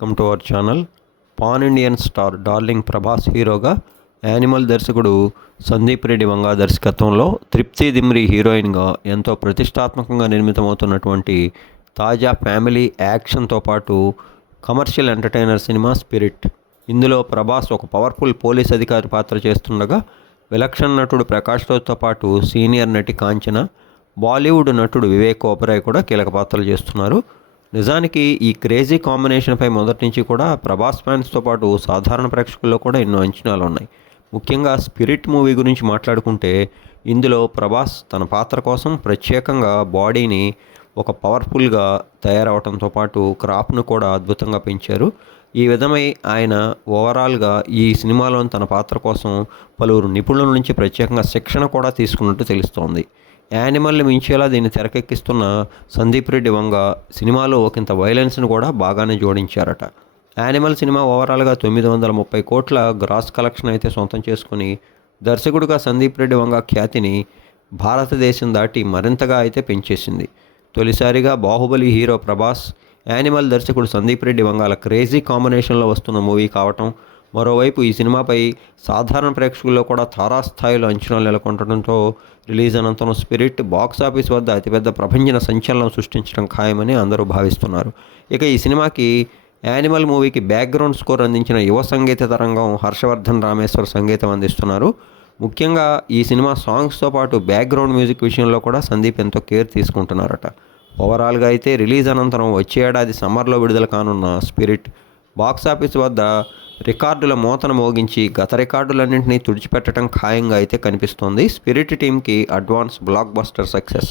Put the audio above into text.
Welcome to our channel. Pan Indian star darling Prabhas హీరోగా animal దర్శకుడు సందీప్ రెడ్డి వంగా దర్శకత్వంలో తృప్తి దిమ్రి హీరోయిన్గా ఎంతో ప్రతిష్టాత్మకంగా నిర్మితమవుతున్నటువంటి తాజా ఫ్యామిలీ యాక్షన్తో పాటు కమర్షియల్ ఎంటర్టైనర్ సినిమా స్పిరిట్. ఇందులో ప్రభాస్ ఒక పవర్ఫుల్ పోలీస్ అధికారి పాత్ర చేస్తుండగా విలక్షణ నటుడు ప్రకాష్ రాజ్తో పాటు సీనియర్ నటి కాంచన, బాలీవుడ్ నటుడు వివేక్ ఓబెరాయ్ కూడా కీలక పాత్రలు చేస్తున్నారు. నిజానికి ఈ క్రేజీ కాంబినేషన్పై మొదటి నుంచి కూడా ప్రభాస్ ఫ్యాన్స్తో పాటు సాధారణ ప్రేక్షకుల్లో కూడా ఎన్నో అంచనాలు ఉన్నాయి. ముఖ్యంగా స్పిరిట్ మూవీ గురించి మాట్లాడుకుంటే ఇందులో ప్రభాస్ తన పాత్ర కోసం ప్రత్యేకంగా బాడీని ఒక పవర్ఫుల్గా తయారవడంతో పాటు క్రాప్ను కూడా అద్భుతంగా పెంచారు. ఈ విధమై ఆయన ఓవరాల్గా ఈ సినిమాలోని తన పాత్ర కోసం పలువురు నిపుణుల నుంచి ప్రత్యేకంగా శిక్షణ కూడా తీసుకున్నట్టు తెలుస్తోంది. యానిమల్ని మించేలా దీన్ని తెరకెక్కిస్తున్న సందీప్ రెడ్డి వంగ సినిమాలో ఒకంత వైలెన్స్ను కూడా బాగానే జోడించారట. యానిమల్ సినిమా ఓవరాల్గా 930 కోట్ల గ్రాస్ కలెక్షన్ అయితే సొంతం చేసుకుని దర్శకుడిగా సందీప్ రెడ్డి వంగ ఖ్యాతిని భారతదేశం దాటి మరింతగా అయితే పెంచేసింది. తొలిసారిగా బాహుబలి హీరో ప్రభాస్, యానిమల్ దర్శకుడు సందీప్ రెడ్డి వంగాల క్రేజీ కాంబినేషన్లో వస్తున్న మూవీ కావటం, మరోవైపు ఈ సినిమాపై సాధారణ ప్రేక్షకుల్లో కూడా తారాస్థాయిలో అంచనాలు నెలకొనడంతో రిలీజ్ అనంతరం స్పిరిట్ బాక్సాఫీస్ వద్ద అతిపెద్ద ప్రభంజన సంచలనం సృష్టించడం ఖాయమని అందరూ భావిస్తున్నారు. ఇక ఈ సినిమాకి యానిమల్ మూవీకి బ్యాక్గ్రౌండ్ స్కోర్ అందించిన యువ సంగీత తరంగం హర్షవర్ధన్ రామేశ్వర్ సంగీతం అందిస్తున్నారు. ముఖ్యంగా ఈ సినిమా సాంగ్స్తో పాటు బ్యాక్గ్రౌండ్ మ్యూజిక్ విషయంలో కూడా సందీప్ ఎంతో కేర్ తీసుకుంటున్నారట. ఓవరాల్గా అయితే రిలీజ్ అనంతరం వచ్చే ఏడాది సమ్మర్లో విడుదల కానున్న స్పిరిట్ బాక్సాఫీస్ వద్ద రికార్డుల మోతను మోగించి గత రికార్డులన్నింటినీ తుడిచిపెట్టడం ఖాయంగా అయితే కనిపిస్తోంది. స్పిరిట్ టీంకి అడ్వాన్స్ బ్లాక్ బస్టర్ సక్సెస్.